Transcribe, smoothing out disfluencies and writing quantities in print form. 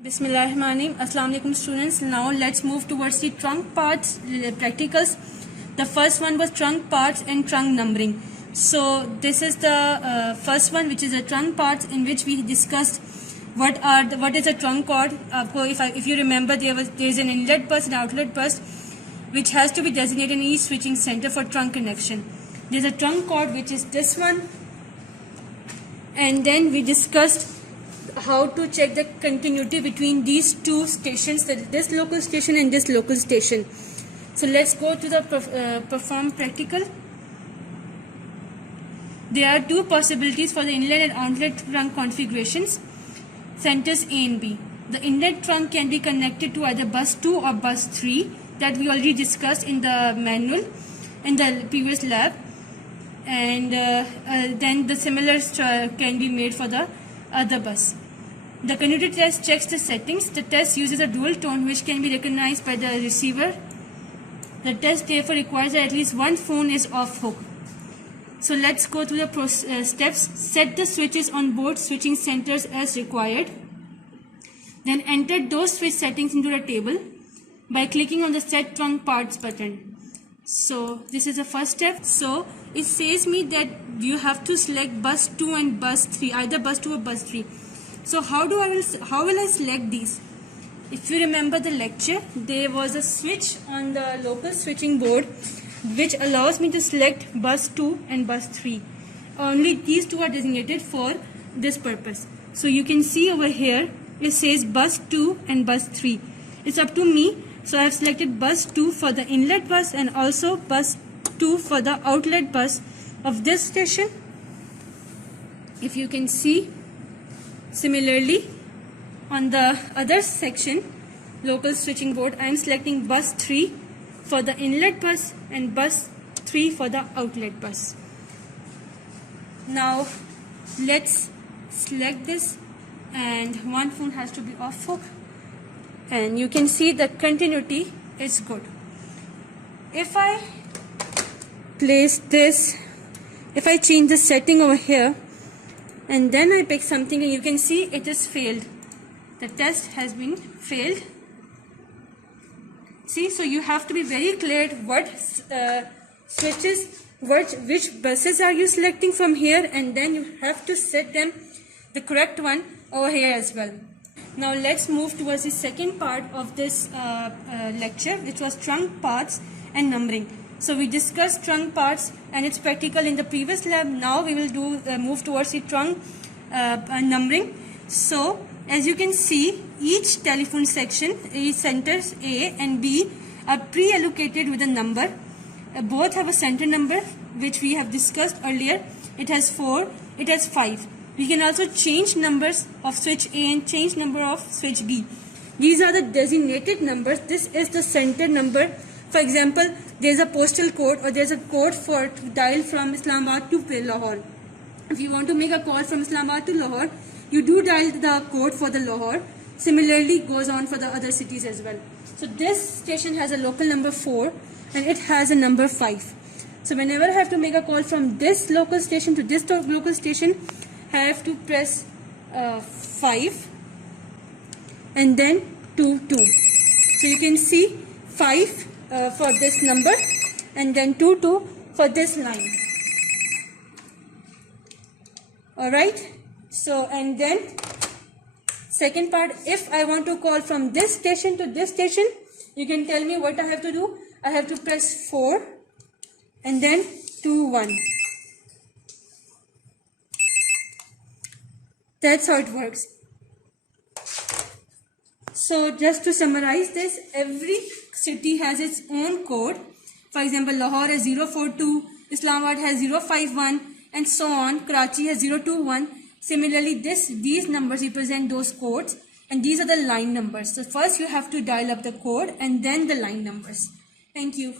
Bismillahirrahmanirrahim. Assalamu alaikum students. Now let's move towards the trunk parts practicals. The first one was trunk parts and trunk numbering. So this is the first one, which is the trunk parts, in which we discussed what is a trunk cord. If you remember, there is an inlet bus and outlet bus which has to be designated in each switching center for trunk connection. There's a trunk cord which is this one, and then we discussed how to check the continuity between these two stations, this local station and this local station. So let's go to the perform practical. There are two possibilities for the inlet and outlet trunk configurations, centers A and B. The inlet trunk can be connected to either bus 2 or bus 3, that we already discussed in the manual in the previous lab, and then the similar can be made for the other bus. The continuity test checks the settings. The test uses a dual tone which can be recognized by the receiver. The test therefore requires that at least one phone is off hook. So let's go through the steps. Set the switches on both switching centers as required. Then enter those switch settings into the table by clicking on the set trunk parts button. So this is the first step. So it says me that you have to select bus 2 and bus 3, either bus 2 or bus 3. So how will I select these? If you remember the lecture, there was a switch on the local switching board which allows me to select bus 2 and bus 3. Only these two are designated for this purpose. So you can see over here it says bus 2 and bus 3. It's up to me. So I have selected bus 2 for the inlet bus and also bus 2 for the outlet bus of this station. If you can see, similarly on the other section, local switching board, I am selecting bus 3 for the inlet bus and bus 3 for the outlet bus. Now let's select this, and one phone has to be off hook, and you can see the continuity is good. If I place this, if I change the setting over here and then I pick something, and you can see it is failed. The test has been failed. See, so you have to be very clear what switches, which buses are you selecting from here, and then you have to set them the correct one over here as well. Now let's move towards the second part of this lecture, which was trunk parts and numbering. So we discussed trunk parts and its practical in the previous lab. Now we will move towards the trunk numbering. So as you can see, each telephone section, each centers A and B are pre-allocated with a number. Both have a center number which we have discussed earlier. It has 4, it has 5. We can also change numbers of switch A and change number of switch B. These are the designated numbers. This is the center number. For example, there is a postal code, or there is a code for to dial from Islamabad to Lahore. If you want to make a call from Islamabad to Lahore, you do dial the code for the Lahore. Similarly goes on for the other cities as well. So this station has a local number 4 and it has a number 5. So whenever I have to make a call from this local station to this local station, I have to press 5 and then 2. So you can see 5 for this number and then 2 for this line. Alright, so and then second part, if I want to call from this station to this station, you can tell me what I have to do. I have to press 4 and then 2. That's how it works. So just to summarize this, every city has its own code. For example, Lahore has 042, Islamabad has 051, and so on. Karachi has 021. Similarly, these numbers represent those codes, and these are the line numbers. So first you have to dial up the code and then the line numbers. Thank you.